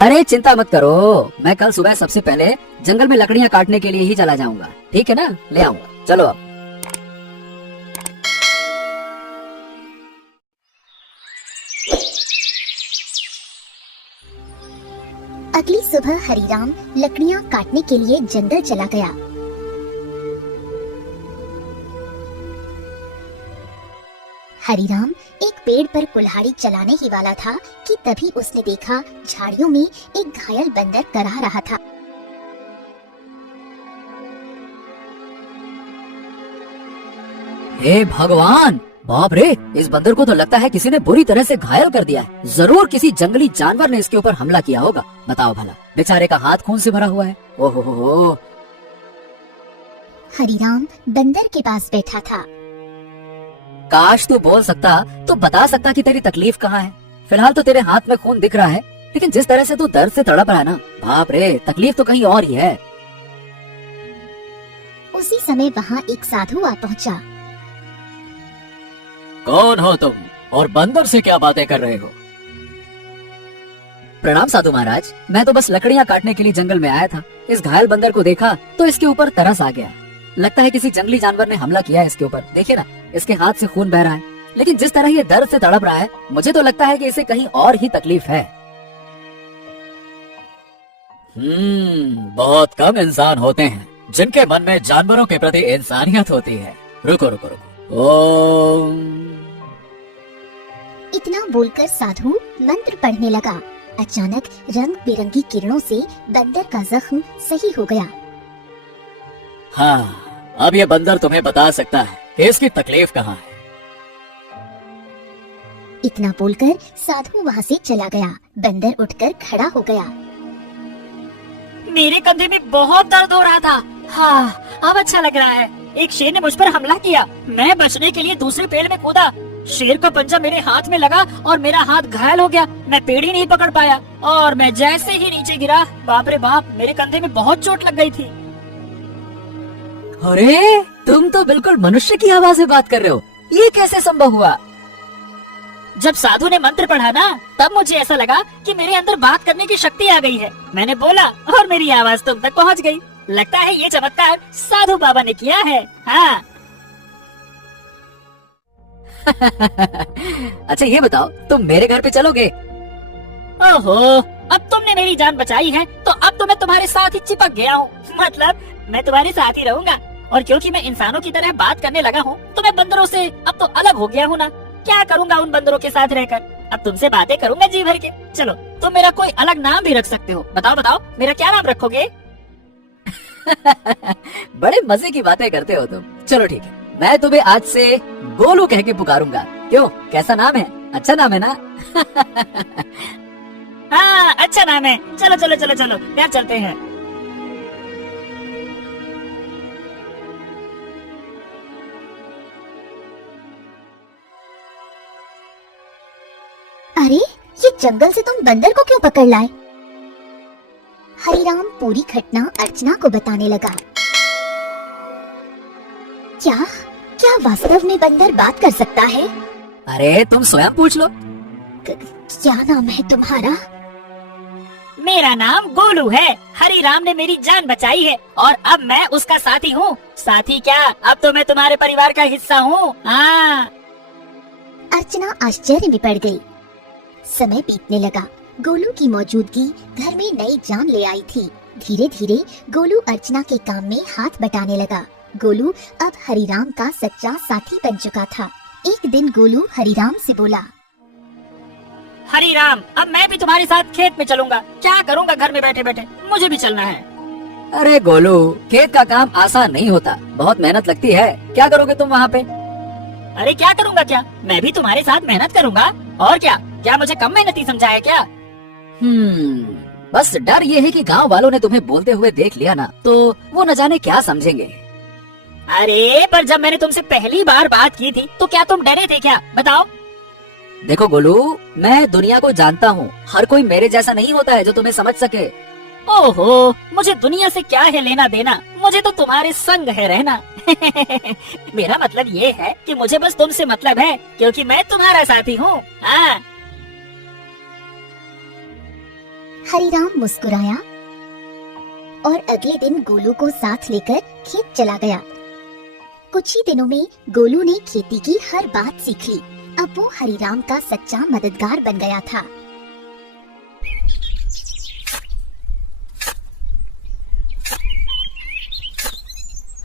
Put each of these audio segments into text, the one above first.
अरे चिंता मत करो, मैं कल सुबह सबसे पहले जंगल में लकड़ियाँ काटने के लिए ही चला जाऊंगा। ठीक है ना, ले आऊंगा। चलो अब। अगली सुबह हरीराम लकड़ियाँ काटने के लिए जंगल चला गया। हरीराम एक पेड़ पर कुल्हाड़ी चलाने ही वाला था कि तभी उसने देखा झाड़ियों में एक घायल बंदर कराह रहा था। हे भगवान, बाप रे, इस बंदर को तो लगता है किसी ने बुरी तरह से घायल कर दिया है। जरूर किसी जंगली जानवर ने इसके ऊपर हमला किया होगा। बताओ भला, बेचारे का हाथ खून से भरा हुआ है। ओहो। हरीराम बंदर के पास बैठा था। काश तू बोल सकता तो बता सकता कि तेरी तकलीफ कहाँ है। फिलहाल तो तेरे हाथ में खून दिख रहा है, लेकिन जिस तरह से तू दर्द से तड़प रहा है ना, बाप रे, तकलीफ तो कहीं और ही है। उसी समय वहाँ एक साधु आ पहुँचा। कौन हो तुम और बंदर से क्या बातें कर रहे हो? प्रणाम साधु महाराज, मैं तो बस लकड़ियाँ काटने के लिए जंगल में आया था। इस घायल बंदर को देखा तो इसके ऊपर तरस आ गया। लगता है किसी जंगली जानवर ने हमला किया है इसके ऊपर। देखिए ना, इसके हाथ से खून बह रहा है, लेकिन जिस तरह ये दर्द से तड़प रहा है, मुझे तो लगता है कि इसे कहीं और ही तकलीफ है। बहुत कम इंसान होते हैं जिनके मन में जानवरों के प्रति इंसानियत होती है। रुको रुको रुको। ओम। इतना बोलकर साधु मंत्र पढ़ने लगा। अचानक रंग बिरंगी किरणों से बंदर का जख्म सही हो गया। हाँ, अब ये बंदर तुम्हें बता सकता है कि इसकी तकलीफ कहाँ है। इतना बोलकर साधु वहाँ से चला गया। बंदर उठकर खड़ा हो गया। मेरे कंधे में बहुत दर्द हो रहा था। हाँ, अब अच्छा लग रहा है। एक शेर ने मुझ पर हमला किया। मैं बचने के लिए दूसरे पेड़ में कूदा। शेर का पंजा मेरे हाथ में लगा और मेरा हाथ घायल हो गया। मैं पेड़ ही नहीं पकड़ पाया और मैं जैसे ही नीचे गिरा, बाप रे बाप, मेरे कंधे में बहुत चोट लग गई थी। अरे, तुम तो बिल्कुल मनुष्य की आवाज से बात कर रहे हो। ये कैसे संभव हुआ? जब साधु ने मंत्र पढ़ा ना, तब मुझे ऐसा लगा कि मेरे अंदर बात करने की शक्ति आ गई है। मैंने बोला और मेरी आवाज तुम तक पहुंच गई। लगता है ये चमत्कार साधु बाबा ने किया है। हाँ। अच्छा ये बताओ, तुम मेरे घर पे चलोगे? ओहो, अब तुमने मेरी जान बचाई है तो अब तो मैं तुम्हारे साथ ही चिपक गया हूँ। मतलब मैं तुम्हारे साथ ही रहूंगा। और क्योंकि मैं इंसानों की तरह बात करने लगा हूँ तो मैं बंदरों से अब तो अलग हो गया हूँ ना। क्या करूँगा उन बंदरों के साथ रहकर? अब तुमसे बातें करूंगा जी भर के। चलो, तुम मेरा कोई अलग नाम भी रख सकते हो। बताओ बताओ, मेरा क्या नाम रखोगे? बड़े मजे की बातें करते हो तुम। चलो ठीक है, मैं तुम्हें आज से गोलू कह के पुकारूंगा। क्यों, कैसा नाम है? अच्छा नाम है ना? हाँ, अच्छा नाम है। चलो चलो चलो चलो, यहाँ चलते हैं। अरे, ये जंगल से तुम बंदर को क्यों पकड़ लाए? हरीराम पूरी घटना अर्चना को बताने लगा। क्या क्या वास्तव में बंदर बात कर सकता है? अरे तुम स्वयं पूछ लो। क्या नाम है तुम्हारा? मेरा नाम गोलू है। हरीराम ने मेरी जान बचाई है और अब मैं उसका साथी हूँ। साथी क्या, अब तो मैं तुम्हारे परिवार का हिस्सा हूँ। हाँ। अर्चना आश्चर्य में पड़ गई। समय बीतने लगा। गोलू की मौजूदगी घर में नई जान ले आई थी। धीरे धीरे गोलू अर्चना के काम में हाथ बटाने लगा। गोलू अब हरीराम का सच्चा साथी बन चुका था। एक दिन गोलू हरीराम से बोला, हरीराम, अब मैं भी तुम्हारे साथ खेत में चलूंगा। क्या करूंगा घर में बैठे बैठे, मुझे भी चलना है। अरे गोलू, खेत का काम आसान नहीं होता, बहुत मेहनत लगती है। क्या करोगे तुम वहाँ पे? अरे क्या करूंगा क्या, मैं भी तुम्हारे साथ मेहनत करूंगा। और क्या क्या मुझे कम मेहनती समझा है क्या? बस डर ये है कि गांव वालों ने तुम्हें बोलते हुए देख लिया ना, तो वो न जाने क्या समझेंगे। अरे पर जब मैंने तुमसे पहली बार बात की थी तो क्या तुम डरे थे क्या? बताओ। देखो गोलू, मैं दुनिया को जानता हूँ। हर कोई मेरे जैसा नहीं होता है जो तुम्हें समझ सके। ओहो, मुझे दुनिया से क्या है लेना देना, मुझे तो तुम्हारे संग है रहना। मेरा मतलब ये है कि मुझे बस तुमसे मतलब है, क्योंकि मैं तुम्हारा साथी हूँ। हाँ। हरिराम मुस्कुराया और अगले दिन गोलू को साथ लेकर खेत चला गया। कुछ ही दिनों में गोलू ने खेती की हर बात सीख ली। अब वो हरिराम का सच्चा मददगार बन गया था।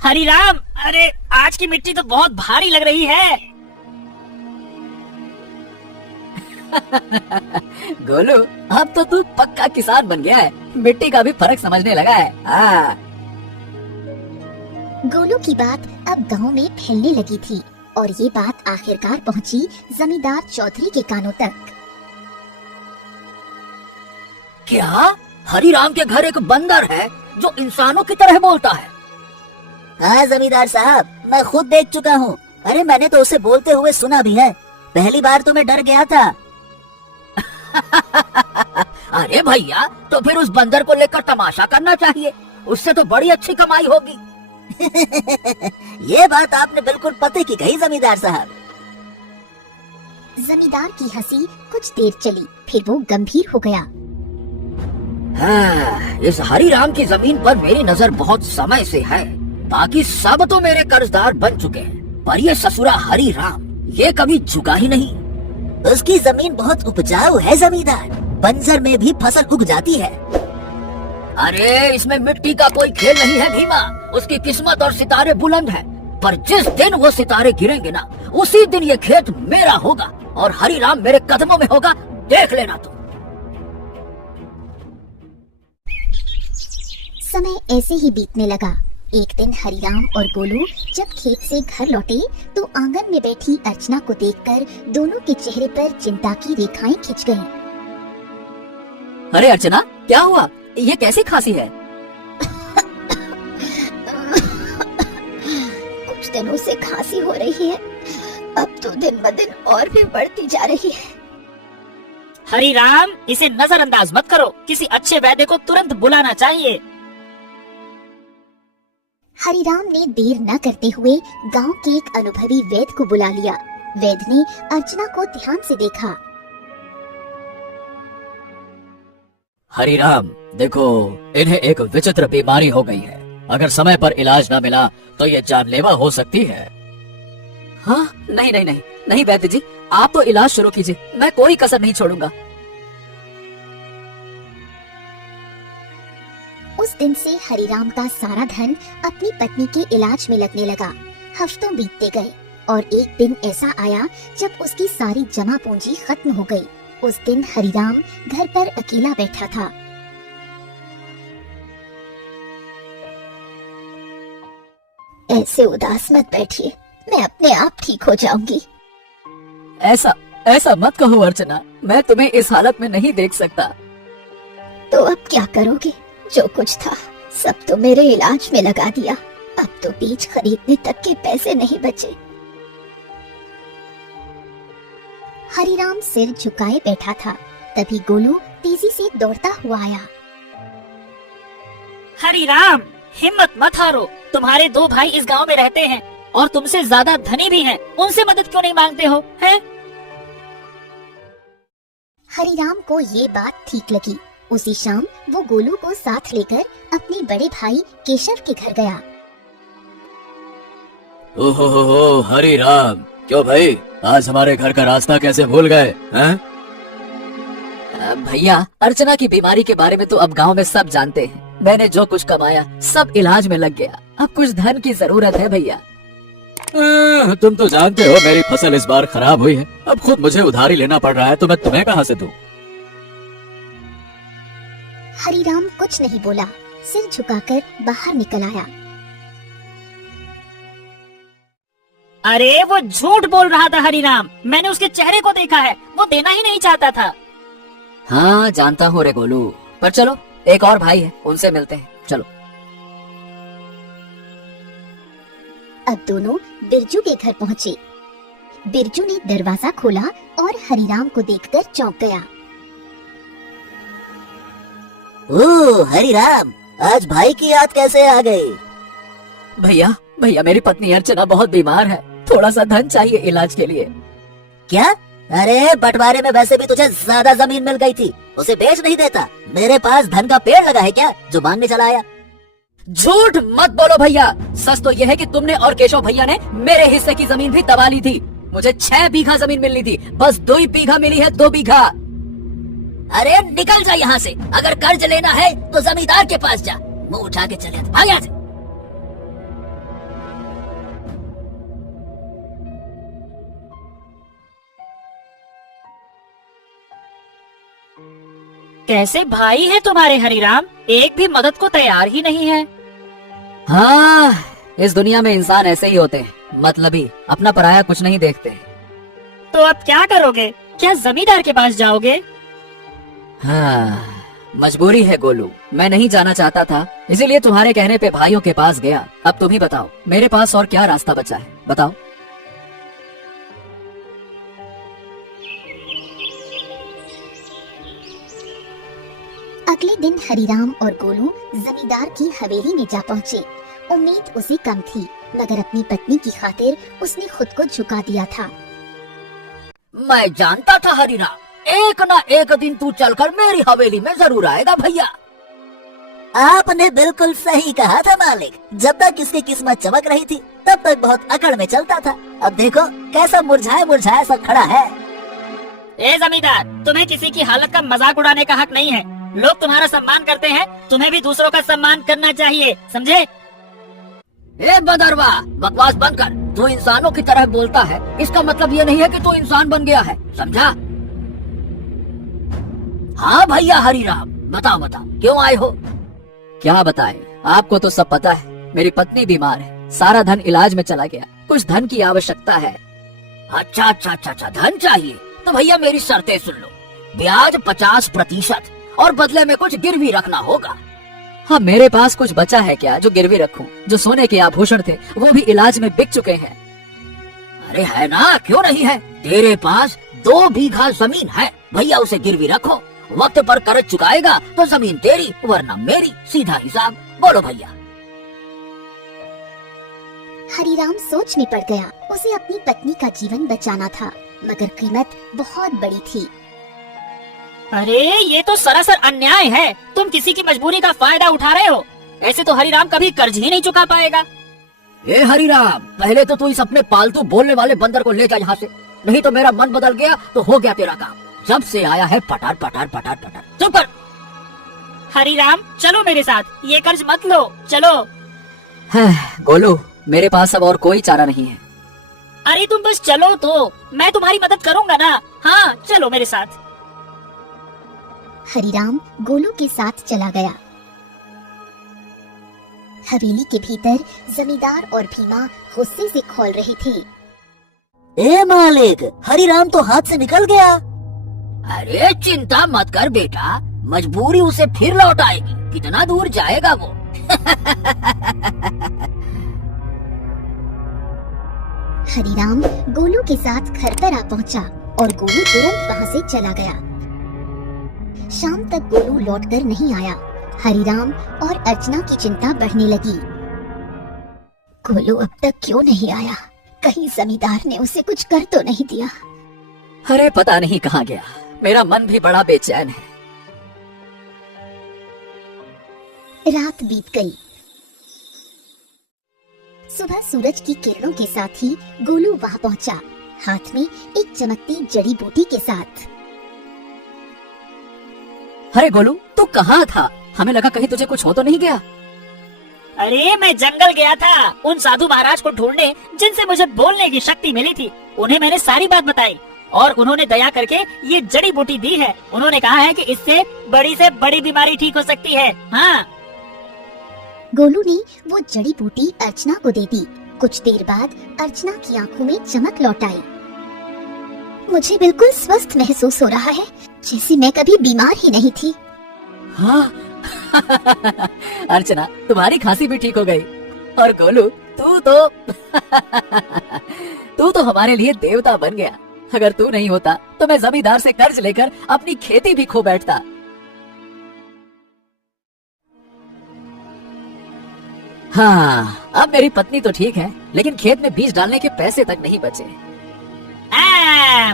हरिराम, अरे आज की मिट्टी तो बहुत भारी लग रही है। गोलू, अब तो तू पक्का किसान बन गया है, मिट्टी का भी फर्क समझने लगा है। हाँ। गोलू की बात अब गांव में फैलने लगी थी और ये बात आखिरकार पहुंची जमींदार चौधरी के कानों तक। क्या हरिराम के घर एक बंदर है जो इंसानों की तरह बोलता है? हाँ जमींदार साहब, मैं खुद देख चुका हूँ। अरे मैंने तो उसे बोलते हुए सुना भी है। पहली बार तो मैं डर गया था। अरे भैया, तो फिर उस बंदर को लेकर तमाशा करना चाहिए, उससे तो बड़ी अच्छी कमाई होगी। ये बात आपने बिल्कुल पते की कही जमींदार साहब। जमींदार की हंसी कुछ देर चली, फिर वो गंभीर हो गया। हाँ, इस हरिराम की जमीन पर मेरी नजर बहुत समय से है। बाकी सब तो मेरे कर्जदार बन चुके हैं, पर ये ससुरा हरिराम ये कभी झुका ही नहीं। उसकी जमीन बहुत उपजाऊ है जमींदार, बंजर में भी फसल उग जाती है। अरे इसमें मिट्टी का कोई खेल नहीं है भीमा, उसकी किस्मत और सितारे बुलंद हैं। पर जिस दिन वो सितारे गिरेंगे ना, उसी दिन ये खेत मेरा होगा और हरिराम मेरे कदमों में होगा, देख लेना तुम। समय ऐसे ही बीतने लगा। एक दिन हरिराम और गोलू जब खेत से घर लौटे तो आंगन में बैठी अर्चना को देखकर दोनों के चेहरे पर चिंता की रेखाएं खिंच गईं। अरे अर्चना, क्या हुआ? ये कैसी खांसी है? कुछ दिनों से खांसी हो रही है, अब तो दिन ब दिन और भी बढ़ती जा रही है। हरिराम, इसे नजरअंदाज मत करो, किसी अच्छे वैद्य को तुरंत बुलाना चाहिए। हरिराम ने देर न करते हुए गांव के एक अनुभवी वैद्य को बुला लिया। वैद्य ने अर्चना को ध्यान से देखा। हरिराम, देखो, इन्हें एक विचित्र बीमारी हो गई है। अगर समय पर इलाज न मिला तो ये जानलेवा हो सकती है। हाँ, नहीं नहीं नहीं नहीं वैद्य जी, आप तो इलाज शुरू कीजिए, मैं कोई कसर नहीं छोड़ूंगा। उस दिन से हरिराम का सारा धन अपनी पत्नी के इलाज में लगने लगा। हफ्तों बीतते गए और एक दिन ऐसा आया जब उसकी सारी जमा पूंजी खत्म हो गई। उस दिन हरिराम घर पर अकेला बैठा था। ऐसे उदास मत बैठिए, मैं अपने आप ठीक हो जाऊंगी। ऐसा ऐसा मत कहो अर्चना, मैं तुम्हें इस हालत में नहीं देख सकता। तो अब क्या करोगे? जो कुछ था सब तो मेरे इलाज में लगा दिया, अब तो बीज खरीदने तक के पैसे नहीं बचे। हरिराम सिर झुकाए बैठा था, तभी गोलू तेजी से दौड़ता हुआ आया। हरिराम, हिम्मत मत हारो, तुम्हारे दो भाई इस गांव में रहते हैं और तुमसे ज्यादा धनी भी हैं, उनसे मदद क्यों नहीं मांगते हो? हैं? हरिराम को ये बात ठीक लगी। उसी शाम वो गोलू को साथ लेकर अपने बड़े भाई केशव के घर गया। ओहो हरिराम, क्यों भाई, आज हमारे घर का रास्ता कैसे भूल गए हैं? भैया, अर्चना की बीमारी के बारे में तो अब गांव में सब जानते हैं। मैंने जो कुछ कमाया सब इलाज में लग गया, अब कुछ धन की जरूरत है भैया। तुम तो जानते हो मेरी फसल इस बार खराब हुई है, अब खुद मुझे उधारी लेना पड़ रहा है, तो मैं तुम्हें कहाँ से दूं? हरिराम कुछ नहीं बोला, सिर झुकाकर बाहर निकल आया। अरे वो झूठ बोल रहा था हरिराम, मैंने उसके चेहरे को देखा है, वो देना ही नहीं चाहता था। हाँ जानता हूँ रे गोलू, पर चलो एक और भाई है, उनसे मिलते हैं, चलो। अब दोनों बिरजू के घर पहुँचे। बिरजू ने दरवाजा खोला और हरिराम को देखकर चौंक गया। ओह हरिराम, आज भाई की याद कैसे आ गई? भैया मेरी पत्नी अर्चना बहुत बीमार है, थोड़ा सा धन चाहिए इलाज के लिए। क्या अरे बंटवारे में वैसे भी तुझे ज्यादा जमीन मिल गई थी, उसे बेच नहीं देता। मेरे पास धन का पेड़ लगा है क्या जो मांगने चला आया? झूठ मत बोलो भैया। सच तो यह है कि तुमने और केशव भैया ने मेरे हिस्से की जमीन भी दबा ली थी। मुझे 6 बीघा जमीन मिलनी थी, बस 2 बीघा मिली है, 2 बीघा। अरे निकल जा यहाँ से, अगर कर्ज लेना है तो जमींदार के पास जा। मुंह उठा के चले भाग यहाँ से। कैसे भाई है तुम्हारे हरिराम, एक भी मदद को तैयार ही नहीं है। हाँ, इस दुनिया में इंसान ऐसे ही होते हैं, मतलबी, अपना पराया कुछ नहीं देखते। तो अब क्या करोगे? क्या जमींदार के पास जाओगे? हाँ, मजबूरी है गोलू, मैं नहीं जाना चाहता था, इसीलिए तुम्हारे कहने पे भाइयों के पास गया। अब तुम ही बताओ, मेरे पास और क्या रास्ता बचा है, बताओ। अगले दिन हरिराम और गोलू जमींदार की हवेली में जा पहुँचे। उम्मीद उसे कम थी, मगर अपनी पत्नी की खातिर उसने खुद को झुका दिया था। मैं जानता था हरिराम, एक ना एक दिन तू चलकर मेरी हवेली में जरूर आएगा भैया। आपने बिल्कुल सही कहा था मालिक, जब तक इसकी किस्मत चमक रही थी तब तक बहुत अकड़ में चलता था। अब देखो कैसा मुरझाया मुरझाया सा खड़ा है। ए जमींदार, तुम्हें किसी की हालत का मजाक उड़ाने का हक नहीं है। लोग तुम्हारा सम्मान करते हैं, तुम्हें भी दूसरों का सम्मान करना चाहिए, समझे? ए बदरवा, बकवास बंद कर। तू इंसानों की तरह बोलता है, इसका मतलब ये नहीं है कि तू इंसान बन गया है, समझा? हाँ भैया हरिराम, बताओ बताओ क्यों आए हो? क्या बताएं, आपको तो सब पता है, मेरी पत्नी बीमार है, सारा धन इलाज में चला गया, कुछ धन की आवश्यकता है। अच्छा अच्छा अच्छा अच्छा, धन चाहिए तो भैया मेरी शर्तें सुन लो। ब्याज 50% और बदले में कुछ गिरवी रखना होगा। हाँ, मेरे पास कुछ बचा है क्या जो गिरवी रखूं? जो सोने के आभूषण थे वो भी इलाज में बिक चुके हैं। अरे है ना, क्यों नहीं है? तेरे पास 2 बीघा जमीन है, भैया उसे गिरवी रखो। वक्त पर कर्ज चुकाएगा तो जमीन तेरी वरना मेरी, सीधा हिसाब। बोलो भैया। हरिराम सोच में पड़ गया। उसे अपनी पत्नी का जीवन बचाना था, मगर कीमत बहुत बड़ी थी। अरे ये तो सरासर अन्याय है, तुम किसी की मजबूरी का फायदा उठा रहे हो। ऐसे तो हरिराम कभी कर्ज ही नहीं चुका पाएगा। ए हरिराम, पहले तो तू इस अपने पालतू बोलने वाले बंदर को ले जा यहाँ से, नहीं तो मेरा मन बदल गया तो हो गया तेरा काम। जब से आया है पटार पटार पटार पटार। चुप कर। हरिराम चलो मेरे साथ, ये कर्ज मत लो, चलो। गोलू, मेरे पास अब और कोई चारा नहीं है। अरे तुम बस चलो तो, मैं तुम्हारी मदद करूंगा ना। हाँ चलो मेरे साथ। हरिराम गोलू के साथ चला गया। हवेली के भीतर जमींदार और भीमा गुस्से से खौल रहे थे। ए मालिक, हरिराम तो हाथ से निकल गया। अरे चिंता मत कर बेटा, मजबूरी उसे फिर लौट आएगी। कितना दूर जाएगा वो? हरिराम गोलू के साथ घर पर आ पहुंचा और गोलू तुरंत वहां से चला गया। शाम तक गोलू लौटकर नहीं आया। हरिराम और अर्चना की चिंता बढ़ने लगी। गोलू अब तक क्यों नहीं आया? कहीं जमींदार ने उसे कुछ कर तो नहीं दिया? अरे पता नहीं कहाँ गया, मेरा मन भी बड़ा बेचैन है। रात बीत गई। सुबह सूरज की किरणों के साथ ही गोलू वहां पहुंचा, हाथ में एक चमकती जड़ी बूटी के साथ। अरे गोलू, तू कहाँ था? हमें लगा कहीं तुझे कुछ हो तो नहीं गया। अरे मैं जंगल गया था उन साधु महाराज को ढूंढने जिनसे मुझे बोलने की शक्ति मिली थी। उन्हें मैंने सारी बात बताई और उन्होंने दया करके ये जड़ी बूटी दी है। उन्होंने कहा है कि इससे बड़ी बीमारी ठीक हो सकती है। हाँ। गोलू ने वो जड़ी बूटी अर्चना को दे दी। कुछ देर बाद अर्चना की आंखों में चमक लौट आई। मुझे बिल्कुल स्वस्थ महसूस हो रहा है, जैसे मैं कभी बीमार ही नहीं थी। हाँ। अर्चना, तुम्हारी खांसी भी ठीक हो गई। और गोलू, तू तो हमारे लिए देवता बन गया। अगर तू नहीं होता तो मैं जमींदार से कर्ज लेकर अपनी खेती भी खो बैठता। हाँ, अब मेरी पत्नी तो ठीक है, लेकिन खेत में बीज डालने के पैसे तक नहीं बचे।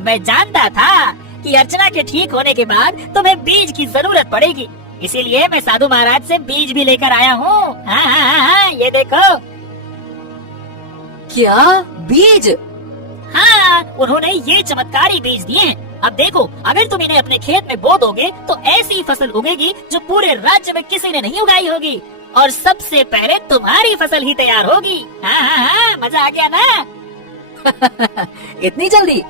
मैं जानता था कि अर्चना के ठीक होने के बाद तुम्हें बीज की जरूरत पड़ेगी, इसीलिए मैं साधु महाराज से बीज भी लेकर आया हूँ। हाँ, ये देखो। क्या बीज? हाँ, उन्होंने ये चमत्कारी बीज दिए हैं। अब देखो, अगर तुम इन्हें अपने खेत में बो दोगे तो ऐसी फसल उगेगी जो पूरे राज्य में किसी ने नहीं उगाई होगी, और सबसे पहले तुम्हारी फसल ही तैयार होगी। हाँ, मजा आ गया ना? इतनी जल्दी?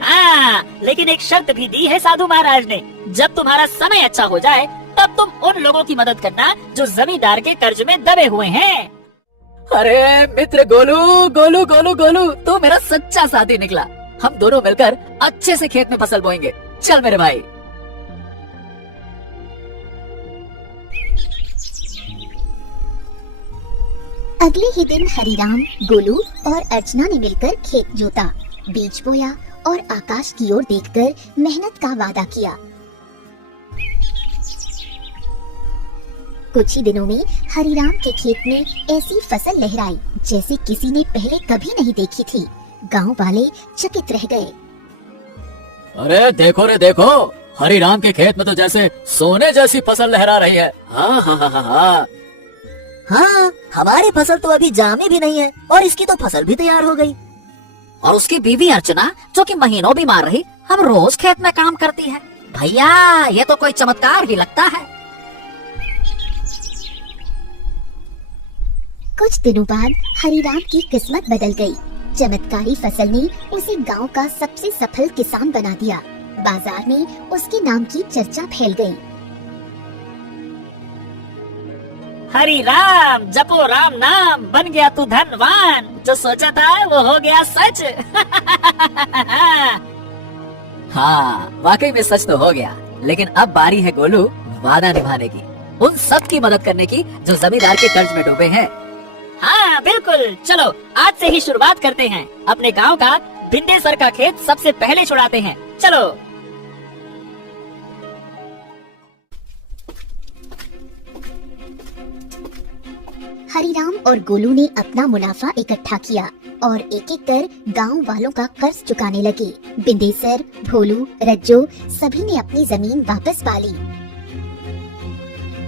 हाँ, लेकिन एक शर्त भी दी है साधु महाराज ने। जब तुम्हारा समय अच्छा हो जाए तब तुम उन लोगों की मदद करना जो जमींदार के कर्ज में दबे हुए हैं। अरे मित्र गोलू, गोलू गोलू गोलू, तू मेरा सच्चा साथी निकला। हम दोनों मिलकर अच्छे से खेत में फसल बोएंगे। चल मेरे भाई। अगले ही दिन हरिराम, गोलू और अर्चना ने मिलकर खेत जोता, बीज बोया और आकाश की ओर देखकर मेहनत का वादा किया। कुछ ही दिनों में हरिराम के खेत में ऐसी फसल लहराई जैसे किसी ने पहले कभी नहीं देखी थी। गांव वाले चकित रह गए। अरे देखो रे देखो, हरिराम के खेत में तो जैसे सोने जैसी फसल लहरा रही है। हाँ हाँ हाँ हाँ। हाँ, हमारी फसल तो अभी जामी भी नहीं है और इसकी तो फसल भी तैयार हो गई। और उसकी बीवी अर्चना जो कि महीनों बीमार रही, हम रोज खेत में काम करती है। भैया ये तो कोई चमत्कार ही लगता है। कुछ दिनों बाद हरिराम की किस्मत बदल गई। चमत्कारी फसल ने उसे गांव का सबसे सफल किसान बना दिया। बाजार में उसके नाम की चर्चा फैल गई। हरि राम जपो राम नाम, बन गया तू धनवान। जो सोचा था वो हो गया सच। हाँ वाकई में सच तो हो गया, लेकिन अब बारी है गोलू वादा निभाने की, उन सब की मदद करने की जो जमींदार के कर्ज में डूबे हैं। हाँ बिल्कुल, चलो आज से ही शुरुआत करते हैं। अपने गांव का भिंडेसर का खेत सबसे पहले छुड़ाते हैं। चलो। हरिराम और गोलू ने अपना मुनाफा इकट्ठा किया और एक एक कर गांव वालों का कर्ज चुकाने लगे। बिंदेसर, भोलू, रज्जो सभी ने अपनी जमीन वापस पा ली।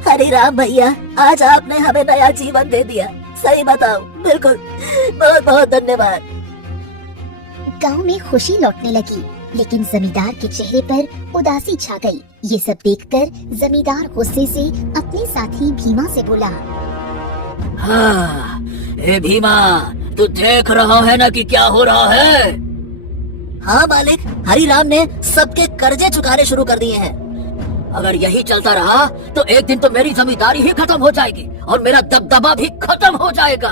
हरिराम भैया, आज आपने हमें नया जीवन दे दिया। सही बताओ, बिल्कुल, बहुत बहुत धन्यवाद। गांव में खुशी लौटने लगी, लेकिन जमींदार के चेहरे पर उदासी छा गई। ये सब देखकर जमींदार गुस्से से अपने साथी भीमा से बोला, हाँ, ए भीमा, तू देख रहा है ना कि क्या हो रहा है? हाँ मालिक, हरिराम ने सबके कर्जे चुकाने शुरू कर दिए हैं। अगर यही चलता रहा तो एक दिन तो मेरी जमींदारी ही खत्म हो जाएगी और मेरा दबदबा भी खत्म हो जाएगा।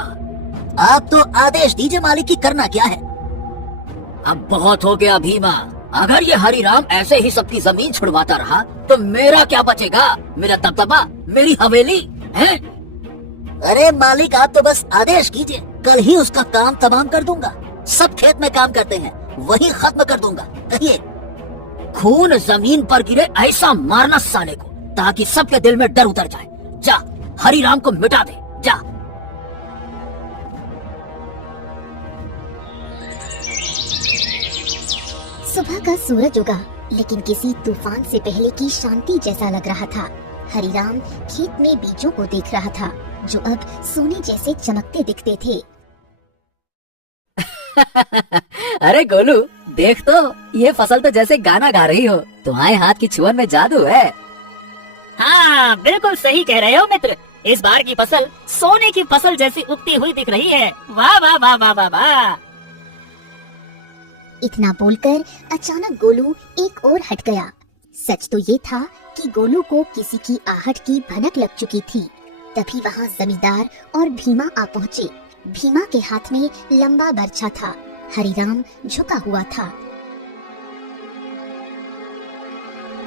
आप तो आदेश दीजिए मालिक की करना क्या है। अब बहुत हो गया भीमा, अगर ये हरिराम ऐसे ही सबकी जमीन छुड़वाता रहा तो मेरा क्या बचेगा? मेरा दबदबा, मेरी हवेली है? अरे मालिक, आप तो बस आदेश कीजिए, कल ही उसका काम तमाम कर दूंगा। सब खेत में काम करते हैं, वही खत्म कर दूंगा। कहिए। खून जमीन पर गिरे ऐसा मारना साले को, ताकि सबके दिल में डर उतर जाए। जा, हरिराम को मिटा दे, जा। सुबह का सूरज उगा, लेकिन किसी तूफान से पहले की शांति जैसा लग रहा था। हरिराम खेत में बीजों को देख रहा था, जो अब सोने जैसे चमकते दिखते थे। अरे गोलू, देख तो, ये फसल तो जैसे गाना गा रही हो। तुम्हारे हाथ की छुअन में जादू है। हाँ बिल्कुल सही कह रहे हो मित्र, इस बार की फसल सोने की फसल जैसी उगती हुई दिख रही है। वाह वाह वाह वाह वाह वाह। इतना बोलकर अचानक गोलू एक ओर हट गया। सच तो ये था कि गोलू को किसी की आहट की भनक लग चुकी थी। तभी वहाँ जमींदार और भीमा आ पहुँचे। भीमा के हाथ में लंबा बर्छा था। हरिराम झुका हुआ था।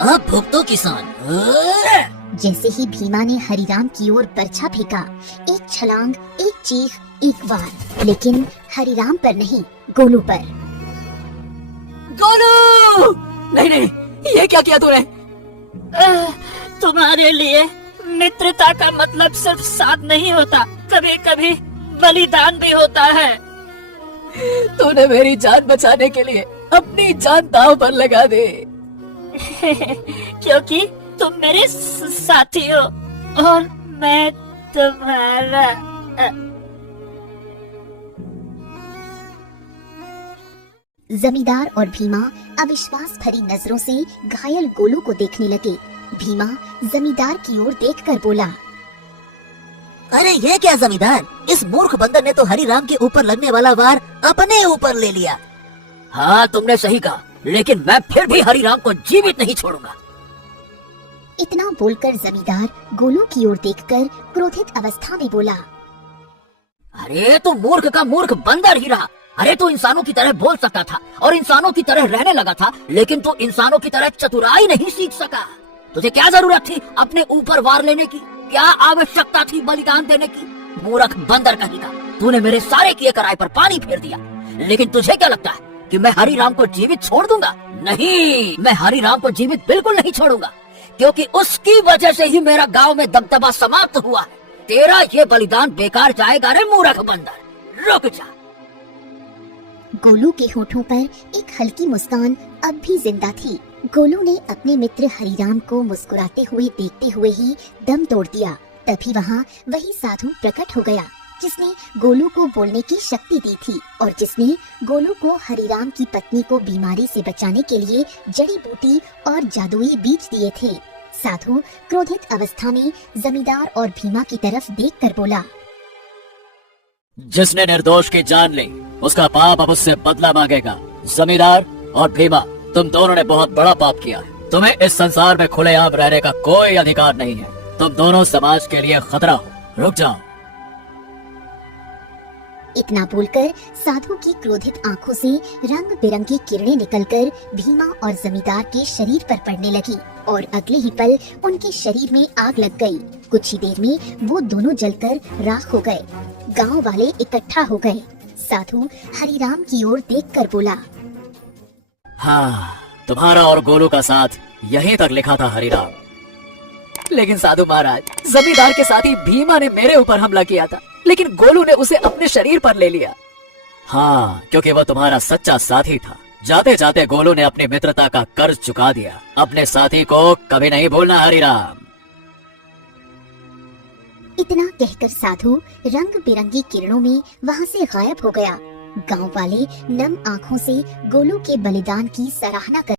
अब भुगतो किसान। जैसे ही भीमा ने हरिराम की ओर बर्छा फेंका, एक छलांग, एक चीख, एक वार, लेकिन हरिराम पर नहीं, गोलू पर। गोलू! नहीं नहीं, ये क्या किया तूने? तुम्हारे लिए मित्रता का मतलब सिर्फ साथ नहीं होता, कभी कभी बलिदान भी होता है। तूने मेरी जान बचाने के लिए अपनी जान दांव पर लगा दे। क्योंकि तुम मेरे साथी हो और मैं तुम्हारा। जमींदार और भीमा अविश्वास भरी नजरों से घायल गोलू को देखने लगे। भीमा जमींदार की ओर देखकर बोला, अरे ये क्या जमींदार, इस मूर्ख बंदर ने तो हरिराम के ऊपर लगने वाला वार अपने ऊपर ले लिया। हाँ तुमने सही कहा, लेकिन मैं फिर भी हरिराम को जीवित नहीं छोड़ूंगा। इतना बोलकर जमींदार गोलू की ओर देखकर क्रोधित अवस्था में बोला, अरे तू मूर्ख का मूर्ख बंदर ही रहा। अरे तू इंसानों की तरह बोल सकता था और इंसानों की तरह रहने लगा था, लेकिन तू इंसानों की तरह चतुराई नहीं सीख सका। तुझे क्या जरूरत थी अपने ऊपर वार लेने की? क्या आवश्यकता थी बलिदान देने की? मूर्ख बंदर कहीं का, तूने मेरे सारे किए कराए पर पानी फेर दिया। लेकिन तुझे क्या लगता है कि मैं हरिराम को जीवित छोड़ दूंगा? नहीं, मैं हरिराम को जीवित बिल्कुल नहीं छोड़ूंगा, क्योंकि उसकी वजह से ही मेरा गांव में दबदबा समाप्त हुआ है। तेरा ये बलिदान बेकार जाएगा रे मूर्ख बंदर, रुक जा। गोलू के होठों पर एक हल्की मुस्कान अब भी जिंदा थी। गोलू ने अपने मित्र हरिराम को मुस्कुराते हुए देखते हुए ही दम तोड़ दिया। तभी वहाँ वही साधु प्रकट हो गया जिसने गोलू को बोलने की शक्ति दी थी और जिसने गोलू को हरिराम की पत्नी को बीमारी से बचाने के लिए जड़ी बूटी और जादुई बीज दिए थे। साधु क्रोधित अवस्था में जमींदार और भीमा की तरफ देखकर बोला, जिसने निर्दोष की जान ली उसका पाप अब उससे बदला मांगेगा। जमींदार और भीमा, तुम दोनों ने बहुत बड़ा पाप किया है। तुम्हें इस संसार में खुलेआम रहने का कोई अधिकार नहीं है। तुम दोनों समाज के लिए खतरा हो, रुक जाओ। इतना बोलकर साधु की क्रोधित आंखों से रंग बिरंगी किरणें निकलकर भीमा और जमींदार के शरीर पर पड़ने लगी और अगले ही पल उनके शरीर में आग लग गई। कुछ ही देर में वो दोनों जलकर राख हो गए। गांव वाले इकट्ठा हो गए। साधु हरिराम की ओर देखकर बोला, हाँ, तुम्हारा और गोलू का साथ यहीं तक लिखा था हरिराम। लेकिन साधु महाराज, जमींदार के साथी भीमा ने मेरे ऊपर हमला किया था, लेकिन गोलू ने उसे अपने शरीर पर ले लिया। हाँ, क्योंकि वो तुम्हारा सच्चा साथी था। जाते जाते गोलू ने अपनी मित्रता का कर्ज चुका दिया। अपने साथी को कभी नहीं भूलना हरिराम। इतना कहकर साधु रंग बिरंगी किरणों में वहाँ से गायब हो गया। गांव वाले नम आंखों से गोलू के बलिदान की सराहना कर